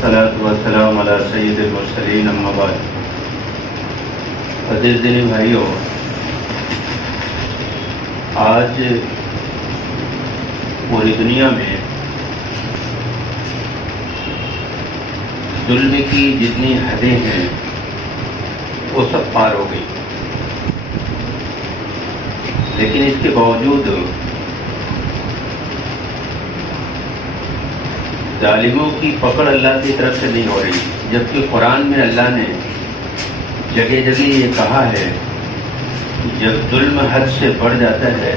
والصلاة والسلام علی سید المرسلین اما بعد۔ عزیز دینی بھائیوں، آج پوری دنیا میں ظلم کی جتنی حدیں ہیں وہ سب پار ہو گئی، لیکن اس کے باوجود ظالموں کی پکڑ اللہ کی طرف سے نہیں ہو رہی، جبکہ قرآن میں اللہ نے جگہ جگہ یہ کہا ہے کہ جب ظلم حد سے بڑھ جاتا ہے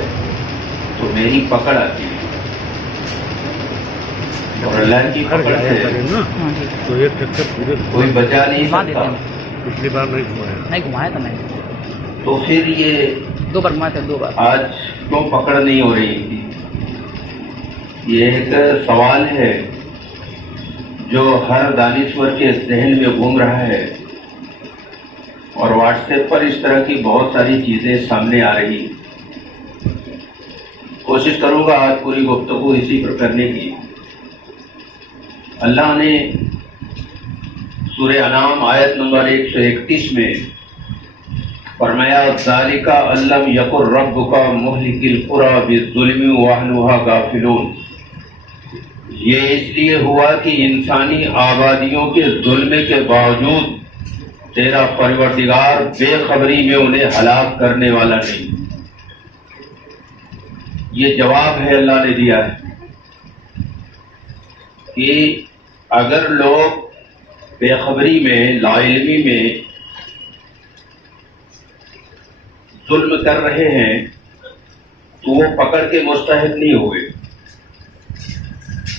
تو میری پکڑ آتی ہے، اور اللہ کی پکڑ سے کوئی بچا نہیں سکتا۔ پچھلی بار نہیں گھمایا تھا میں، تو پھر یہ 2 بار گھمایا تھا، 2 بار آج کیوں پکڑ نہیں ہو رہی تھی؟ یہ ایک سوال ہے جو ہر دانشور کے ذہن میں گھوم رہا ہے، اور واٹس ایپ پر اس طرح کی بہت ساری چیزیں سامنے آ رہی۔ کوشش کروں گا آج پوری گفتگو اسی پر کرنے کی۔ اللہ نے سورہ انعام آیت نمبر 131 میں فرمایا ذالک ان لم یکن ربک مہلک القری بالظلم واہلھا غافلون، یہ اس لیے ہوا کہ انسانی آبادیوں کے ظلم کے باوجود تیرا پروردگار بے خبری میں انہیں ہلاک کرنے والا نہیں۔ یہ جواب ہے اللہ نے دیا ہے کہ اگر لوگ بے خبری میں، لا علمی میں ظلم کر رہے ہیں تو وہ پکڑ کے مستحق نہیں ہوئے۔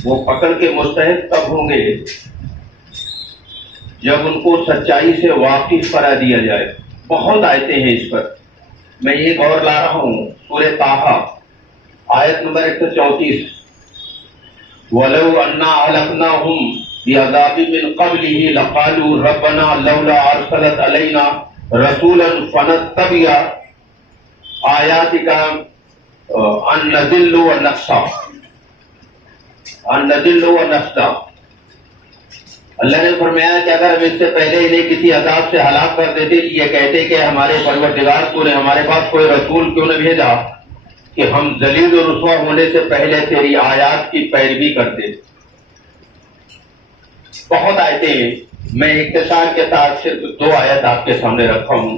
وہ پکڑ کے مستحق تب ہوں گے جب ان کو سچائی سے واقف کرا دیا جائے۔ بہت آیتیں ہیں اس پر، میں ایک اور لا رہا ہوں، سورہ طٰہٰ آیت نمبر 134 وَلَوْ أَنَّا أَهْلَكْنَاهُمْ بِعَذَابٍ مِّن قَبْلِهِ لَقَالُوا رَبَّنَا لَوْلَا أَرْسَلْتَ عَلَيْنَا رَسُولًا فَنَتَّبِعَ آيَاتِكَ أَن نَّذِلَّ وَنَخْزَىٰ۔ اللہ نے فرمایا کہ اگر ہم اس سے پہلے انہیں کسی عذاب سے ہلاک کر دیتے، یہ کہتے کہ ہمارے پروردگار تو نے ہمارے پاس کوئی رسول کیوں نہ بھیجا کہ ہم ذلیل و رسوا ہونے سے پہلے تیری آیات کی پیروی کرتے۔ بہت آیتیں ہیں، میں اختصار کے ساتھ صرف 2 آیت آپ کے سامنے رکھا ہوں۔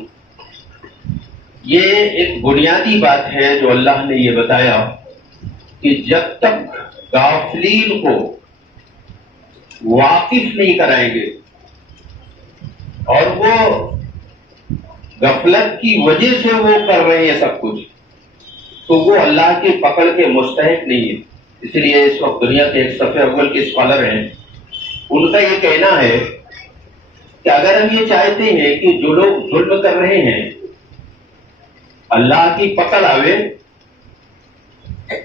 یہ ایک بنیادی بات ہے جو اللہ نے یہ بتایا کہ جب تک غافلین کو واقف نہیں کرائیں گے اور وہ غفلت کی وجہ سے وہ کر رہے ہیں سب کچھ، تو وہ اللہ کی پکڑ کے مستحق نہیں ہے۔ اس لیے اس وقت دنیا کے ایک صف اول کے اسکالر ہیں، ان کا یہ کہنا ہے کہ اگر ہم یہ چاہتے ہیں کہ جو لوگ ظلم کر رہے ہیں اللہ کی پکڑ آوے،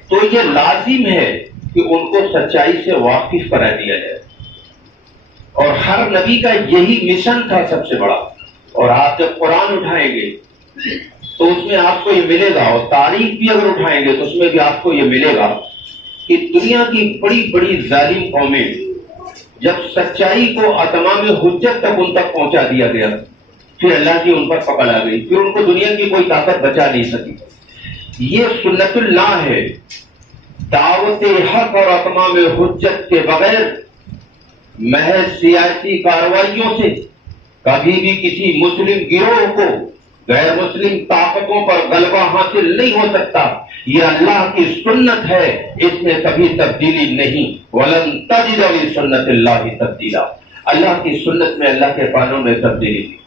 تو یہ لازم ہے کہ ان کو سچائی سے واقف کرا دیا جائے، اور ہر نبی کا یہی مشن تھا سب سے بڑا۔ اور آپ جب قرآن اٹھائیں گے تو اس میں آپ کو یہ ملے گا، اور تاریخ بھی اگر اٹھائیں گے تو اس میں بھی آپ کو یہ ملے گا کہ دنیا کی بڑی بڑی ظالم قومیں جب سچائی کو اتمام حجت تک ان تک پہنچا دیا گیا، پھر اللہ کی ان پر پکڑ آ گئی، پھر ان کو دنیا کی کوئی طاقت بچا نہیں سکی۔ یہ سنت اللہ ہے، دعوت حق اور اتمام حجت کے بغیر محض سیاسی کارروائیوں سے کبھی بھی کسی مسلم گروہ کو غیر مسلم طاقتوں پر غلبہ حاصل نہیں ہو سکتا۔ یہ اللہ کی سنت ہے، اس میں کبھی تبدیلی نہیں۔ وَلَن تَجِدَ لِسُنَّتِ اللَّهِ تَبْدِيلًا، اللہ کی سنت میں، اللہ کے قانون میں تبدیلی نہیں۔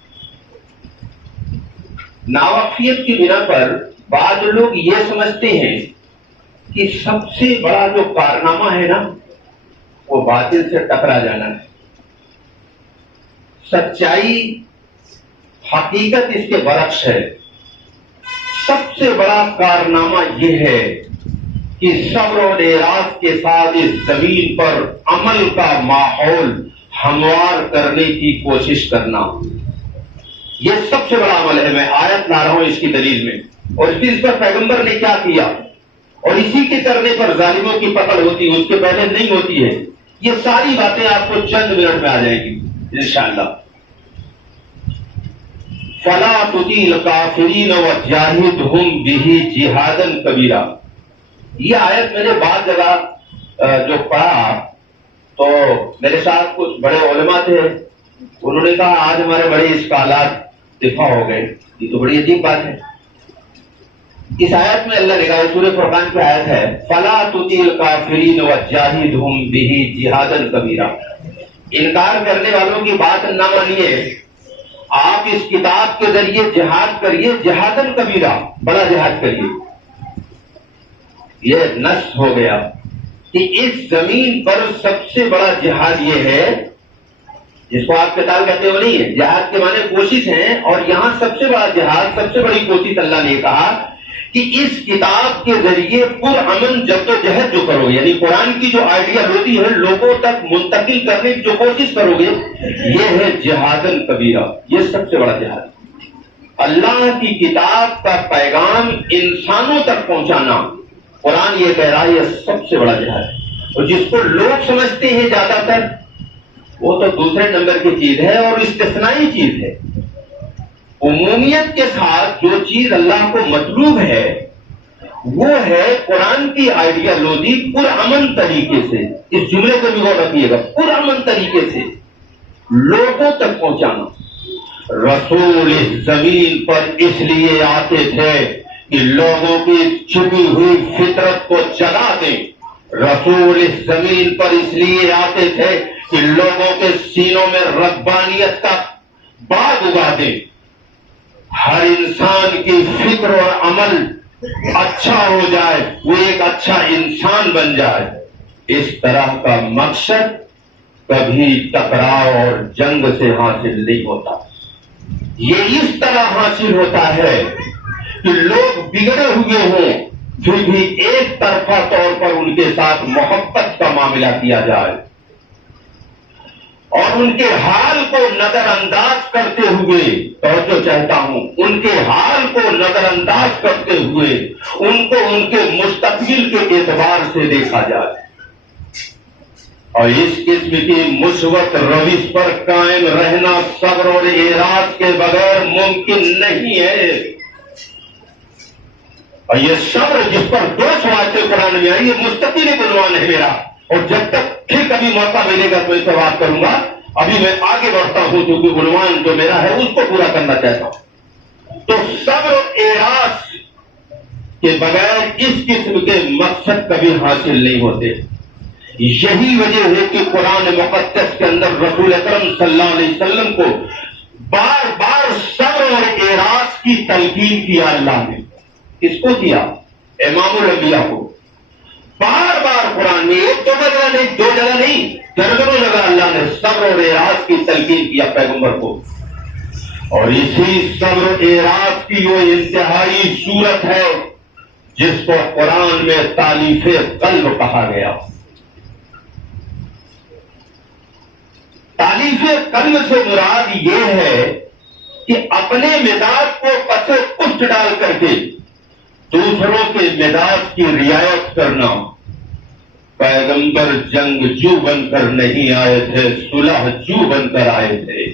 ناواقفیت کی بنا پر بعض لوگ یہ سمجھتے ہیں کہ سب سے بڑا جو کارنامہ ہے نا وہ باطل سے ٹکرا جانا ہے۔ سچائی حقیقت اس کے برعکس ہے۔ سب سے بڑا کارنامہ یہ ہے کہ صبر و اعراض کے ساتھ اس زمین پر عمل کا ماحول ہموار کرنے کی کوشش کرنا، یہ سب سے بڑا عمل ہے۔ میں آیت لا رہا ہوں اس کی دلیل میں، اور اس پر پیغمبر نے کیا کیا، اور اسی کے کرنے پر ظالموں کی پکڑ ہوتی ہے، اس کے پہلے نہیں ہوتی ہے۔ یہ ساری باتیں آپ کو چند منٹ میں آ جائیں گی انشاءاللہ. فلا تطع الکافرین وجاہدہم بہ جہادا کبیرا. یہ آیت میں نے بعض جگہ جو پڑھا تو میرے ساتھ کچھ بڑے علماء تھے, انہوں نے کہا آج ہمارے بڑے اشکالات دفاع ہو گئے. یہ تو بڑی عجیب بات ہے. اس آیت میں اللہ نے کہا, سورہ فرقان کی آیت ہے, فلا تطع الکافرین وجاہدہم بہ جہادا کبیرا. انکار کرنے والوں کی بات نہ مانیے, آپ اس کتاب کے ذریعے جہاد کریے, جہادا کبیرا, بڑا جہاد کریے. یہ نص ہو گیا کہ اس زمین پر سب سے بڑا جہاد یہ ہے, جس کو آپ قتال کہتے ہو نہیں ہے, جہاد کے معنی کوشش ہیں, اور یہاں سب سے بڑا جہاد, سب سے بڑی کوشش اللہ نے کہا کہ اس کتاب کے ذریعے پرامن جدوجہد جو کرو, یعنی قرآن کی جو آئیڈیالوجی ہے لوگوں تک منتقل کرنے کی جو کوشش کرو گے, یہ ہے جہاد کبیرہ. یہ سب سے بڑا جہاد, اللہ کی کتاب کا پیغام انسانوں تک پہنچانا. قرآن یہ کہہ رہا ہے یہ سب سے بڑا جہاد ہے. اور جس کو لوگ سمجھتے ہیں زیادہ تر, وہ تو دوسرے نمبر کی چیز ہے اور استثنائی چیز ہے. عمومیت کے ساتھ جو چیز اللہ کو مطلوب ہے وہ ہے قرآن کی آئیڈیالوجی پرامن طریقے سے. اس جملے کو بھی غور رکھیے گا, پرامن طریقے سے لوگوں تک پہنچانا. رسول اس زمین پر اس لیے آتے تھے کہ لوگوں کی چھپی ہوئی فطرت کو جگا دیں. رسول اس زمین پر اس لیے آتے تھے کہ لوگوں کے سینوں میں ربانیت کا باغ اگا دیں, ہر انسان کی فکر اور عمل اچھا ہو جائے, وہ ایک اچھا انسان بن جائے. اس طرح کا مقصد کبھی ٹکراؤ اور جنگ سے حاصل نہیں ہوتا. یہ اس طرح حاصل ہوتا ہے کہ لوگ بگڑے ہوئے ہوں پھر بھی ایک طرفہ طور پر ان کے ساتھ محبت کا معاملہ کیا جائے, اور ان کے حال کو نظر انداز کرتے ہوئے, توجہ چاہتا ہوں, ان کے حال کو نظر انداز کرتے ہوئے ان کو ان کے مستقبل کے اعتبار سے دیکھا جائے. اور اس قسم کی مثبت روش پر قائم رہنا صبر اور اعراض کے بغیر ممکن نہیں ہے. اور یہ صبر جس پر 2 سوالیں قرآن میں آئی, یہ مستقل عنوان ہے میرا, اور جب تک پھر کبھی موقع ملے گا تو اس سے بات کروں گا. ابھی میں آگے بڑھتا ہوں کیونکہ عنوان جو میرا ہے اس کو پورا کرنا چاہتا ہوں. تو صبر و اعراض کے بغیر اس قسم کے مقصد کبھی حاصل نہیں ہوتے. یہی وجہ ہے کہ قرآن مقدس کے اندر رسول اکرم صلی اللہ علیہ وسلم کو بار بار صبر اور اعراض کی تلقین کیا اللہ نے. کس کو کیا؟ امام الانبیاء کو. بار بار قرآن میں ایک تو جگہ نہیں, 2 جگہ نہیں, درجنوں جگہ اللہ نے صبر اور اعراض کی تلقین کیا پیغمبر کو. اور اسی صبر و اعراض کی وہ انتہائی صورت ہے جس کو قرآن میں تالیف قلب کہا گیا. تالیف قلب سے مراد یہ ہے کہ اپنے مزاج کو پس پشت ڈال کر کے دوسروں کے مزاج کی رعایت کرنا. پیغمبر جنگ جو بن کر نہیں آئے تھے, صلح جو بن کر آئے تھے.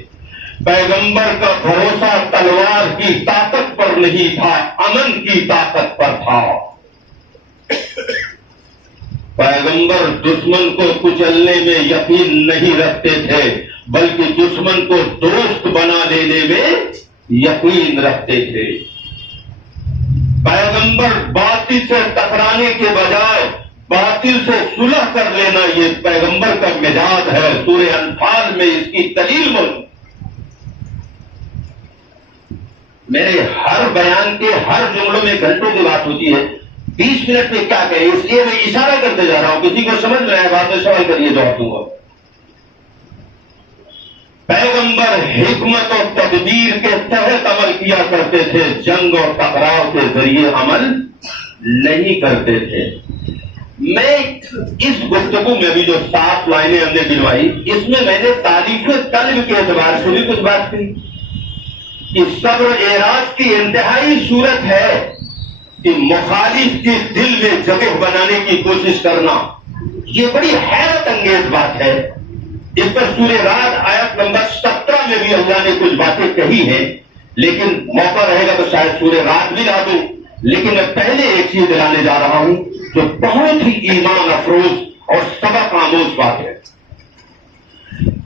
پیغمبر کا بھروسہ تلوار کی طاقت پر نہیں تھا, امن کی طاقت پر تھا. پیغمبر دشمن کو کچلنے میں یقین نہیں رکھتے تھے بلکہ دشمن کو دوست بنا لینے میں یقین رکھتے تھے. پیغمبر باطل سے ٹکرانے کے بجائے باطل سے صلح کر لینا یہ پیغمبر کا مزاج ہے. سورہ انفال میں اس کی دلیل موجود. میرے ہر بیان کے ہر جملوں میں گھنٹوں کی بات ہوتی ہے, 20 منٹ میں کیا کہیں, اس لیے میں اشارہ کرتے جا رہا ہوں. کسی کو سمجھ میں آئے بات میں سوال کریے, جواب دوں گا. پیغمبر حکمت اور تدبیر کے تحت عمل کیا کرتے تھے, جنگ اور ٹکراؤ کے ذریعے عمل نہیں کرتے تھے. میں اس گفتگو میں بھی جو 7 لائنیں ہم نے گنوائی, اس میں نے تالیف قلب کے اعتبار سے بھی کچھ بات کی کہ صبر اعراض کی انتہائی صورت ہے کہ مخالف کے دل میں جگہ بنانے کی کوشش کرنا, یہ بڑی حیرت انگیز بات ہے. اس پر سورہ رعد آیت نمبر 17 میں بھی اللہ نے کچھ باتیں کہی ہیں، لیکن موقع رہے گا تو شاید سورہ رعد بھی لا دوں. لیکن میں پہلے ایک چیز دلانے جا رہا ہوں جو بہت ہی ایمان افروز اور سبق آموز بات ہے.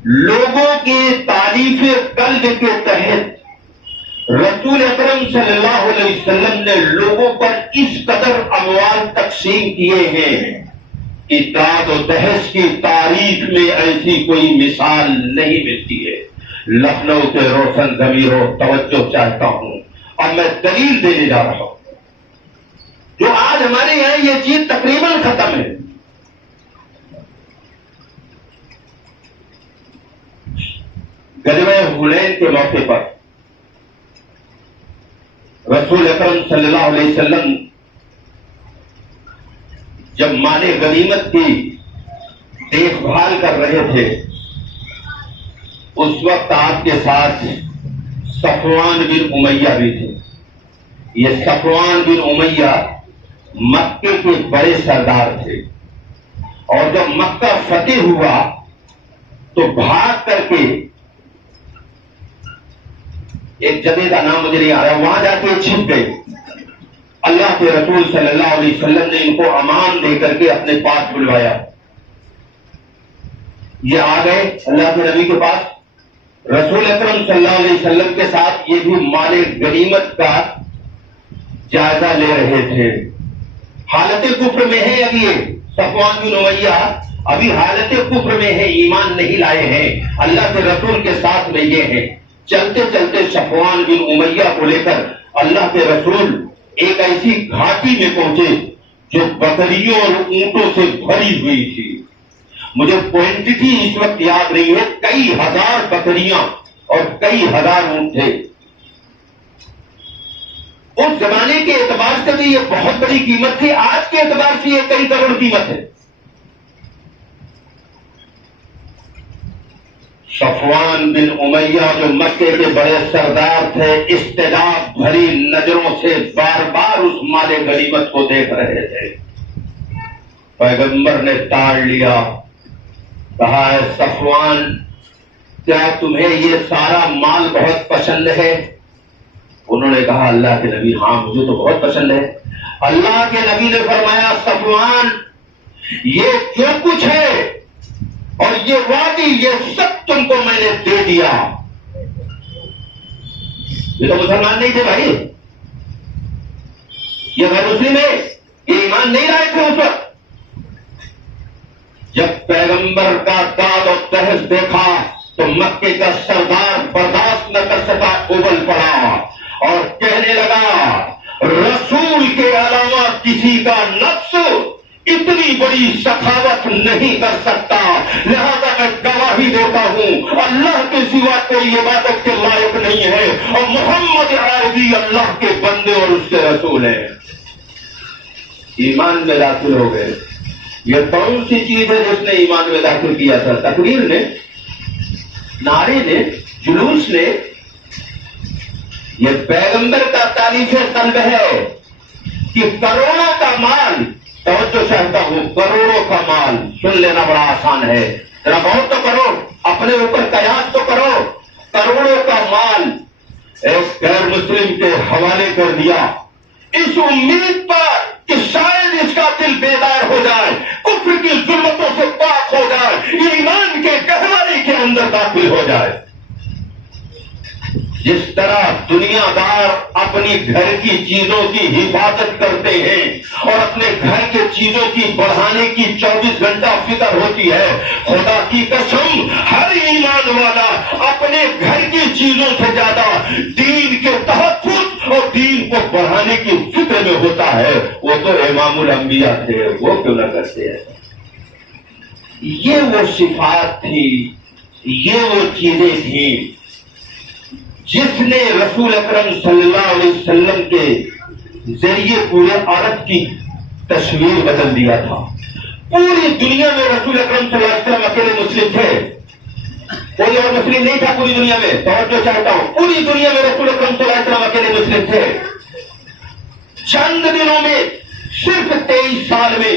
لوگوں کی تعریف قلب کے تحت رسول اکرم صلی اللہ علیہ وسلم نے لوگوں پر اس قدر اموال تقسیم کیے ہیں کہ داد و دہش کی تاریخ میں ایسی کوئی مثال نہیں ملتی ہے. لکھنؤ کے روشن ضمیروں توجہ چاہتا ہوں، اور میں دلیل دینے جا رہا ہوں. جو آج ہمارے یہاں یہ چیز تقریباً ختم ہے. غزوہ حنین کے موقع پر رسول اکرم صلی اللہ علیہ وسلم جب مال غنیمت کی دیکھ بھال کر رہے تھے، اس وقت آپ کے ساتھ صفوان بن امیہ بھی تھے. یہ صفوان بن امیہ مکے کے بڑے سردار تھے، اور جب مکہ فتح ہوا تو بھاگ کر کے ایک جگہ کا نام مجھے نہیں آ رہا، وہاں جا کے چھپ گئے. اللہ کے رسول صلی اللہ علیہ وسلم نے ان کو امان دے کر کے اپنے پاس بلوایا. یہ آ گئے اللہ کے نبی کے پاس. رسول اکرم صلی اللہ علیہ وسلم کے ساتھ یہ بھی مال غنیمت کا جائزہ لے رہے تھے. حالت کفر میں ہے ابھی یہ صفوان بن امیہ، ابھی حالت کفر میں ہے، ایمان نہیں لائے ہیں. اللہ کے رسول کے ساتھ میں یہ ہے. چلتے چلتے صفوان بن امیہ کو لے کر اللہ کے رسول ایک ایسی گھاٹی میں پہنچے جو بکریوں اور اونٹوں سے بھری ہوئی تھی. مجھے کوانٹٹی اس وقت یاد نہیں ہے، کئی ہزار بکریاں اور کئی ہزار اونٹ تھے. اس زمانے کے اعتبار سے بھی یہ بہت بڑی قیمت تھی، آج کے اعتبار سے یہ کئی کروڑ قیمت ہے. صفوان بن امیہ جو مکے کے بڑے سردار تھے، استعداد بھری نظروں سے بار بار اس مال غنیمت کو دیکھ رہے تھے. پیغمبر نے تاڑ لیا، کہا ہے صفوان کیا تمہیں یہ سارا مال بہت پسند ہے؟ انہوں نے کہا اللہ کے نبی ہاں مجھے تو بہت پسند ہے. اللہ کے نبی نے فرمایا صفوان یہ جو کچھ ہے اور یہ وادی یہ سب تم کو میں نے دے دیا. یہ تو مسلمان نہیں تھے بھائی، یہ غیر مسلم ہے، یہ ایمان نہیں لائے تھے اس وقت. جب پیغمبر کا داد و دہش دیکھا تو مکے کا سردار برداشت نہ کر سکا، ابل پڑا اور کہنے لگا رسول کے علاوہ کسی کا نفس اتنی بڑی سخاوت نہیں کر سکتا، لہذا میں گواہی دیتا ہوں اللہ کے سوا کوئی عبادت کے لائق نہیں ہے، اور محمد عربی اللہ کے بندے اور اس کے رسول ہیں. ایمان میں داخل ہو گئے. یہ کون سی چیز ہے جس نے ایمان میں داخل کیا تھا؟ تقریر نے، نعرے نے، جلوس نے. یہ پیغمبر کا تعریف قلب ہے کہ کروڑوں کا مال، توجہ چاہتا ہوں، کروڑوں کا مال سن لینا بڑا آسان ہے، ذرا بہت تو کرو، اپنے اوپر قیاس تو کرو. کروڑوں کا مال ایک غیر مسلم کے حوالے کر دیا، اس امید پر کہ شاید اس کا دل بیدار ہو جائے، کفر کی ظلمتوں سے پاک ہو جائے، ایمان کے گہوارے کے اندر داخل ہو جائے. جس طرح دنیا دار اپنی گھر کی چیزوں کی حفاظت کرتے ہیں اور اپنے گھر کے چیزوں کی بڑھانے کی 24 گھنٹہ فکر ہوتی ہے، خدا کی قسم ہر ایمان والا اپنے گھر کی چیزوں سے زیادہ دین کے تحفظ اور دین کو بڑھانے کی فکر میں ہوتا ہے. وہ تو امام الانبیاء تھے، وہ کیوں نہ کرتے ہیں؟ یہ وہ صفات تھی، یہ وہ چیزیں تھیں جس نے رسول اکرم صلی اللہ علیہ وسلم کے ذریعے پورے عرب کی تصویر بدل دیا تھا. پوری دنیا میں رسول اکرم صلی اللہ علیہ وسلم اکیلے مسلم تھے، کوئی اور مسلم نہیں تھا پوری دنیا میں. توجہ چاہتا ہوں، پوری دنیا میں رسول اکرم صلی اللہ علیہ وسلم اکیلے مسلم تھے. چند دنوں میں، صرف 23 سال میں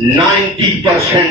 90%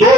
2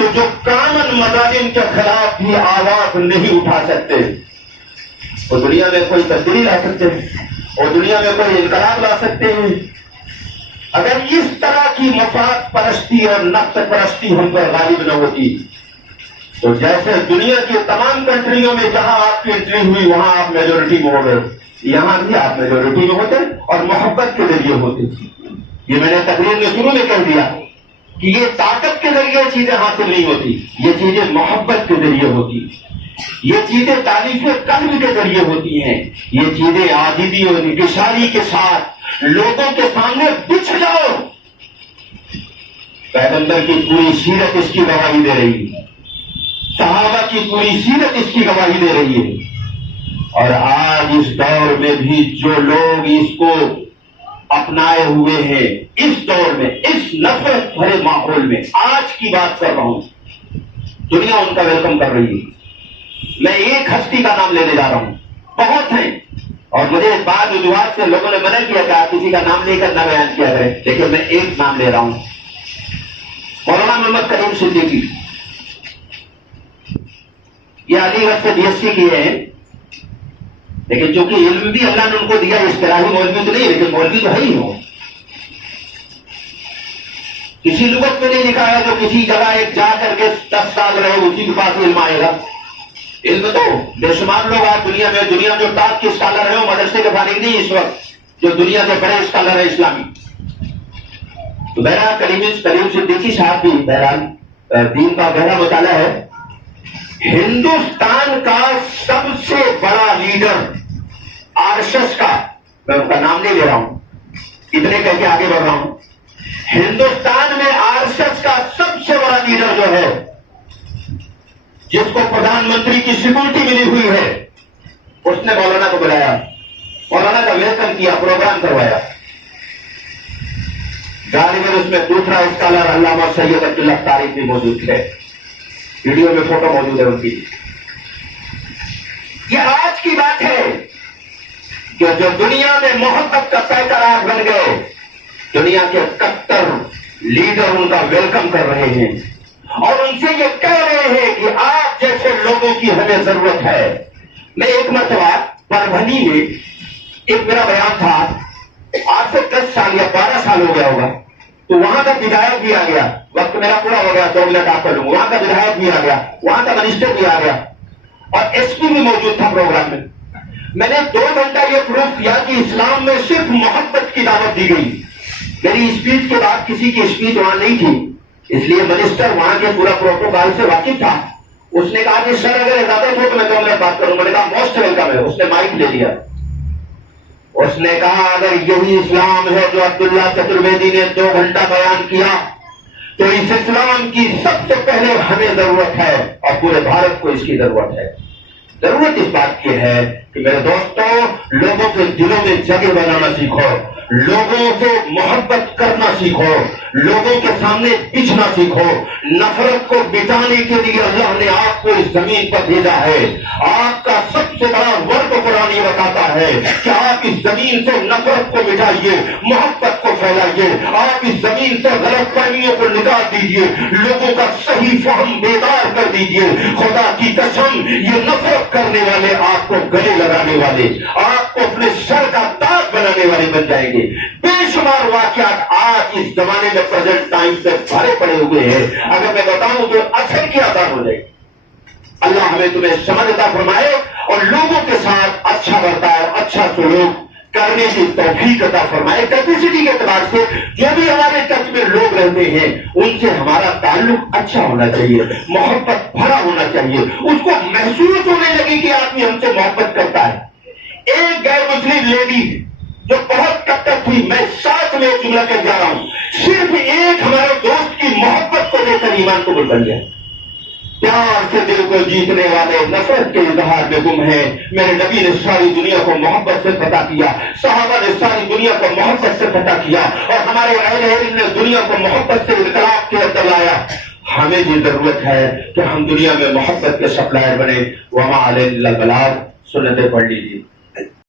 تو جو کامن مظالم کے خلاف بھی آواز نہیں اٹھا سکتے وہ دنیا میں کوئی تبدیلی لا سکتے ہیں اور دنیا میں کوئی انقلاب لا سکتے ہیں؟ اگر اس طرح کی مفاد پرستی اور نفس پرستی ہم پر غالب نہ ہوتی تو جیسے دنیا کی تمام کنٹریوں میں جہاں آپ کی انٹری ہوئی وہاں آپ میجورٹی میں ہو گئے، یہاں بھی آپ میجورٹی میں ہوتے اور محبت کے ذریعے ہوتے. یہ میں نے تقریر میں شروع میں کہہ دیا کہ یہ طاقت کے ذریعے چیزیں حاصل نہیں ہوتی، یہ چیزیں محبت کے ذریعے ہوتی، یہ چیزیں تعریف قلب کے ذریعے ہوتی ہیں، یہ چیزیں عاجزی اور انکساری کے ساتھ لوگوں کے سامنے بچھ جاؤ. پیغمبر کی پوری سیرت اس کی گواہی دے رہی ہے، صحابہ کی پوری سیرت اس کی گواہی دے رہی ہے. اور آج اس دور میں بھی جو لوگ اس کو اپنائے ہوئے ہیں، اس دور میں، اس نفرت بھرے ماحول میں، آج کی بات کر رہا ہوں، دنیا ان کا ویلکم کر رہی ہے. میں ایک ہستی کا نام لینے جا رہا ہوں، بہت ہیں اور مجھے بعض وجوہات سے لوگوں نے منع کیا کہ آپ کسی کا نام لے کر نہ بیان کیا کریں، لیکن میں ایک نام لے رہا ہوں، مولانا محمد کریم صدیقی. یہ علی گڑھ سے BSc کیے ہیں، لیکن چونکہ علم بھی اللہ نے ان کو دیا، اصطلاحی مولوی تو نہیں لیکن مولوی تو ہے ہی ہو. کسی لغت میں نہیں لکھا ہے جو کسی جگہ ایک جا کر کے 10 سال رہے اسی کے پاس علم آئے گا. علم تو بے شمار لوگ آج دنیا میں جو ٹاپ کے اسکالر ہیں وہ مدرسے کے فارغ نہیں اس وقت، جو دنیا کے بڑے اسکالر ہیں اسلامی. تو بہرحال کریم صدیقی صاحب بھی بہرحال دین کا گہرا مطالعہ ہے. ہندوستان کا سب سے بڑا لیڈر RSS کا، میں ان کا نام نہیں لے رہا ہوں، اتنے کہہ کے آگے بڑھ رہا ہوں. ہندوستان میں RSS کا سب سے بڑا لیڈر جو ہے، جس کو پردھان منتری کی سیکورٹی ملی ہوئی ہے، اس نے مولانا کو بلایا، مولانا کا ویلکم کیا، پروگرام کروایا. گاڑی میں اس میں دوسرا اسکالر علامہ سید عبداللہ طارق بھی موجود تھے، ویڈیو میں فوٹو موجود ہے ان کی. یہ آج کی بات ہے کہ جو دنیا میں محبت کا پیکرات بن گئے، دنیا کے کٹر لیڈر ان کا ویلکم کر رہے ہیں اور ان سے یہ کہہ رہے ہیں کہ آپ جیسے لوگوں کی ہمیں ضرورت ہے. میں ایک مرتبہ پربھنی میں ایک میرا بیان تھا، آج سے 10 سال یا 12 سال ہو گیا ہوگا، تو وہاں کا ودھایک بھی آ گیا، وقت میرا پورا ہو گیا 2 منٹ آپ کر لوں گا. وہاں کا ودھایک بھی آ گیا، وہاں کا منسٹر بھی آ گیا اور SP بھی موجود تھا پروگرام میں. میں نے 2 گھنٹہ یہ پروف کیا کہ اسلام میں صرف محبت کی دعوت دی گئی. میری اسپیچ کے بعد کسی کی اسپیچ وہاں نہیں تھی، اس لیے منسٹر وہاں کے پورا پروٹوکول سے واقف تھا. اس نے کہا کہ سر اگر اجازت ہو تو میں 2 منٹ بات کروں. میں نے کہا موسٹ ویلکم ہے. اس نے مائک لے لیا، اس نے کہا اگر یہی اسلام ہے جو عبداللہ چترویدی نے 2 گھنٹہ بیان کیا تو اس اسلام کی سب سے پہلے ہمیں ضرورت ہے اور پورے بھارت کو اس کی ضرورت ہے. ضرورت اس بات کی ہے کہ میرے دوستوں، لوگوں کے دلوں میں جگہ بنانا سیکھو، لوگوں سے محبت کرنا سیکھو، لوگوں کے سامنے بچھنا سیکھو. نفرت کو مٹانے کے لیے اللہ نے آپ کو اس زمین پر بھیجا ہے. آپ کا سب سے بڑا ورک قرآن یہ بتاتا ہے کہ آپ اس زمین سے نفرت کو مٹائیے، محبت کو پھیلائیے. آپ اس زمین سے غلط فہمیوں کو نکال دیجیے، لوگوں کا صحیح فہم بیدار کر دیجیے. خدا کی قسم یہ نفرت کرنے والے آپ کو گلے لگانے والے، آپ کو اپنے سر کا تاج بنانے والے بن جائیں گے. بے شمار واقعات آج اس زمانے میں پریزنٹ ٹائم سے بھرے پڑے ہوئے ہیں. اگر میں بتاؤں تو اثر کی آسان ہو جائے گی. اللہ ہمیں تمہیں سمجھ عطا فرمائے اور لوگوں کے ساتھ اچھا برتاؤ، اچھا سلوک کرنے کی توفیق عطا فرمائے. کیپیسٹی کے اعتبار سے جو بھی ہمارے ٹچ میں لوگ رہتے ہیں ان سے ہمارا تعلق اچھا ہونا چاہیے، محبت بھرا ہونا چاہیے. اس کو محسوس ہونے لگے کہ آدمی ہم سے محبت کرتا ہے. ایک غیر مسلم لیڈی جو بہت کٹر تھی، میں ساتھ میں ایک جملہ کر جا رہا ہوں، صرف ایک ہمارے دوست کی محبت کو لے کر ایمان قبول کر لیا. پیار سے دل کو جیتنے والے نفرت کے اظہار میں گم ہیں. میرے نبی نے ساری دنیا کو محبت سے فتح کیا، صحابہ نے ساری دنیا کو محبت سے فتح کیا اور ہمارے اہل علم نے دنیا کو محبت سے انقلاب کے اندر لایا. ہمیں بھی ضرورت ہے کہ ہم دنیا میں محبت کے سپلائر بنے. وما علینا الا البلاغ. سنتیں پڑھ لیجیے.